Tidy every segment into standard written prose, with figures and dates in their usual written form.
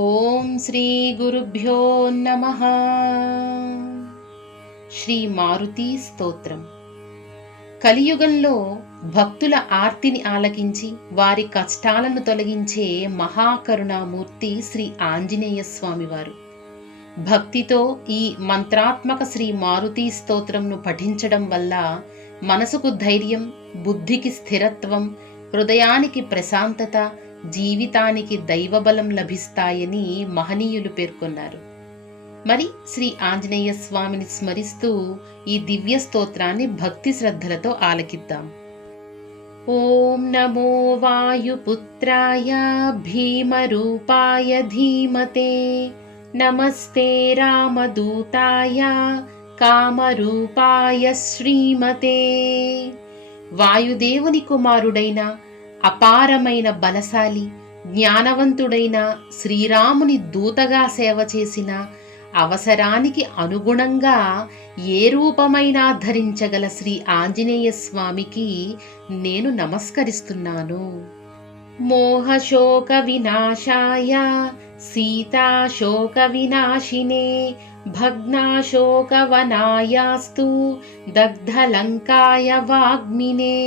ఓం శ్రీ గురుభ్యో నమః. శ్రీ మారుతి స్తోత్రం. కలియుగంలో భక్తుల ఆర్తిని ఆలకించి వారి కష్టాలను తొలగించే మహాకరుణామూర్తి శ్రీ ఆంజనేయ స్వామివారు. భక్తితో ఈ మంత్రాత్మక శ్రీ మారుతి స్తోత్రంను పఠించడం వల్ల మనసుకు ధైర్యం, బుద్ధికి స్థిరత్వం, హృదయానికి ప్రశాంతత, జీవితానికి దైవబలం లభిస్తాయని మహనీయులు పేర్కొన్నారు. మరి శ్రీ ఆంజనేయ స్వామిని స్మరిస్తూ ఈ దివ్య స్తోత్రాన్ని భక్తి శ్రద్ధలతో ఆలకిద్దాం. ఓం నమో వాయుపుత్రాయ భీమరూపాయ ధీమతే, నమస్తే రామదూతాయ కామరూపాయ శ్రీమతే. వాయుదేవుని కుమారుడైన అపారమైన బలశాలి, జ్ఞానవంతుడైన శ్రీరాముని దూతగా సేవ చేసిన, అవసరానికి అనుగుణంగా ఏ రూపమైనా ధరించగల శ్రీ ఆంజనేయ స్వామికి నేను నమస్కరిస్తున్నాను. మోహశోక వినాశాయ సీతాశోక వినాశినే, భగ్నాశోకవనాయాస్తు దగ్ధలంకాయ వాగ్మినే.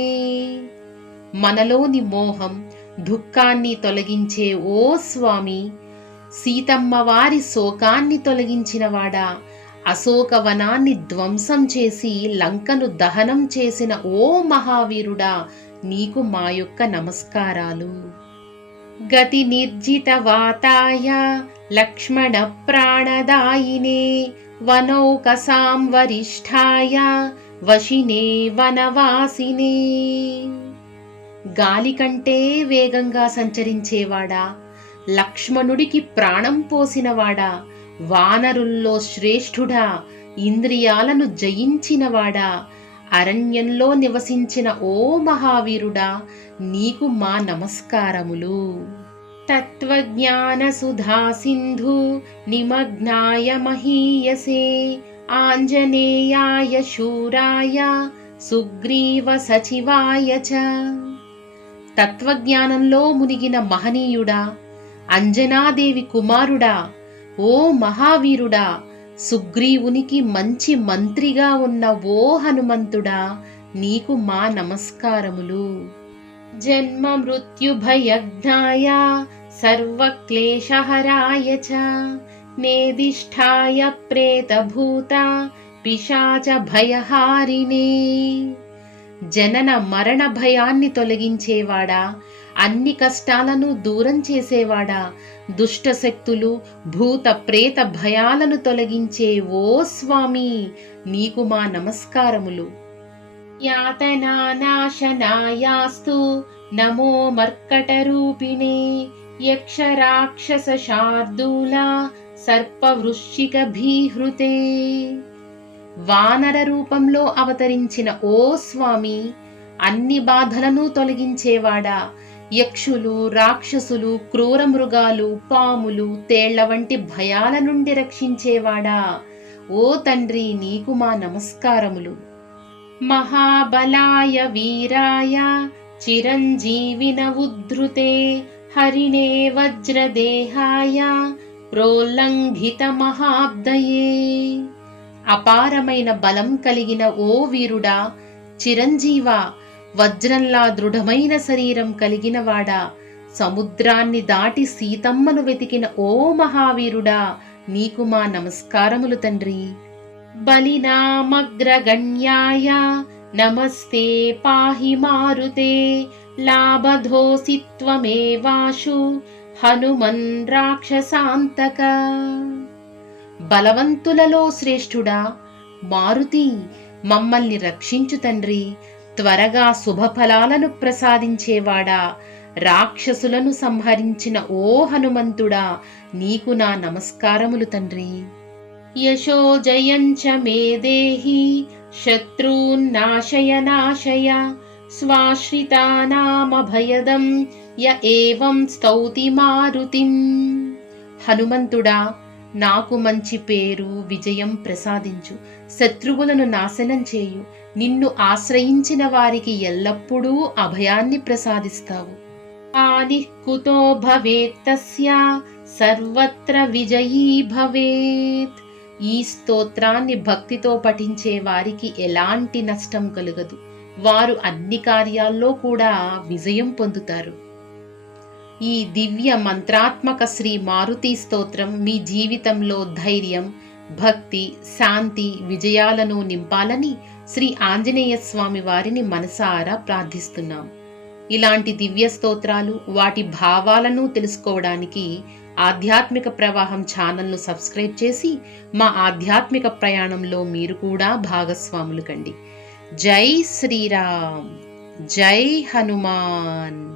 మనలోని మోహం, దుఃఖాన్ని తొలగించే ఓ స్వామి, సీతమ్మ వారి శోకాన్ని తొలగించినవాడా, అశోకవనాన్ని ధ్వంసం చేసి లంకను దహనం చేసిన ఓ మహావీరుడా, నీకు మా యొక్క నమస్కారాలు. గతి నిర్జిత వాతాయ లక్ష్మణ ప్రాణదాయినే, వనౌక సాంవరిష్ఠాయ వశినే వనవాసినే. గాలి కంటే వేగంగా సంచరించేవాడా, లక్ష్మణుడికి ప్రాణం పోసినవాడా, వానరుల్లో శ్రేష్ఠుడా, ఇంద్రియాలను జయించినవాడా, అరణ్యంలో నివసించిన ఓ మహావీరుడా, నీకు మా నమస్కారములు. తత్వజ్ఞాన సుధా సింధు నిమగ్నాయ మహీయసే, ఆంజనేయాయ శూరాయ సుగ్రీవ సచివాయ చ. తత్వజ్ఞానంలో మునిగిన మహనీయుడా, అంజనాదేవి కుమారుడా, ఓ మహావీరుడా, సుగ్రీవునికి మంచి మంత్రిగా ఉన్న ఓ హనుమంతుడా, నీకు మా నమస్కారములు. జన్మ మృత్యు భయజ్ఞాయ సర్వక్లేశహరాయ చ, నేదిష్ఠాయ ప్రేతభూత పిశాచ భయహారిణే. జనన మరణ భయాన్ని తొలగించేవాడా, అన్ని కష్టాలను దూరం చేసేవాడా, దుష్టశక్తులు భూత ప్రేత భయాలను తొలగించే ఓ స్వామి, నీకు మా నమస్కారములు. యాతనానాశనాయాస్తు నమో మర్కటరూపిణే, యక్షరాక్షస శార్దూల సర్పవృశ్చిక భీహృతే. వానర రూపంలో అవతరించిన ఓ స్వామి, అన్ని బాధలను తొలగించేవాడా, యక్షులు, రాక్షసులు, క్రూర మృగాలు, పాములు, తేళ్ల వంటి భయాల నుండి రక్షించేవాడా, ఓ తండ్రి, నీకు మా నమస్కారములు. మహాబలాయ వీరాయ చిరంజీవిన ఉద్ధృతే, హరిణే వజ్రదేహాయ ప్రోల్లంఘిత మహాబ్దయే. అపారమైన బలం కలిగిన ఓ వీరుడా, చిరంజీవ, వజ్రంలా దృఢమైన శరీరం కలిగినవాడా, సముద్రాన్ని దాటి సీతమ్మను వెతికిన ఓ మహావీరుడా, నీకు మా నమస్కారములు తండ్రి. బలినామగ్రగణ్యాయ నమస్తే పాహి మారుతే, లాభధోసిత్వమేవాశు హనుమన్ రాక్షసాంతక. బలవంతులలో శ్రేష్ఠుడా, మారుతి, మమ్మల్ని రక్షించు తండ్రి. త్వరగా శుభఫలాలను ప్రసాదించేవాడా, రాక్షసులను సంహరించిన ఓ హనుమంతుడా, నీకు నా నమస్కారములు తండ్రి. యశో జయంచ మే దేహి శత్రూన్నాశయ నాశయ, స్వాశ్రితానామభయదం య ఏవం స్తౌతి మారుతిం. హనుమంతుడా, నాకు మంచి పేరు, విజయం ప్రసాదించు. శత్రువులను నాశనం చేయు. నిన్ను ఆశ్రయించిన వారికి ఎల్లప్పుడూ అభయాన్ని ప్రసాదిస్తావు. హానిః కుతో భవేత్తస్య సర్వత్ర విజయీ భవేత్. ఈ స్తోత్రాన్ని భక్తితో పఠించే వారికి ఎలాంటి నష్టం కలుగదు. వారు అన్ని కార్యాల్లో కూడా విజయం పొందుతారు. ఈ దివ్య మంత్రాత్మక శ్రీ మారుతి స్తోత్రం మీ జీవితంలో ధైర్యం, భక్తి, శాంతి, విజయాలను నింపాలని శ్రీ ఆంజనేయ స్వామి వారిని మనసారా ప్రార్థిస్తున్నాం. ఇలాంటి దివ్య స్తోత్రాలు, వాటి భావాలను తెలుసుకోవడానికి ఆధ్యాత్మిక ప్రవాహం ఛానల్ను సబ్స్క్రైబ్ చేసి మా ఆధ్యాత్మిక ప్రయాణంలో మీరు కూడా భాగస్వాములు కండి. జై శ్రీరామ్, జై హనుమాన్.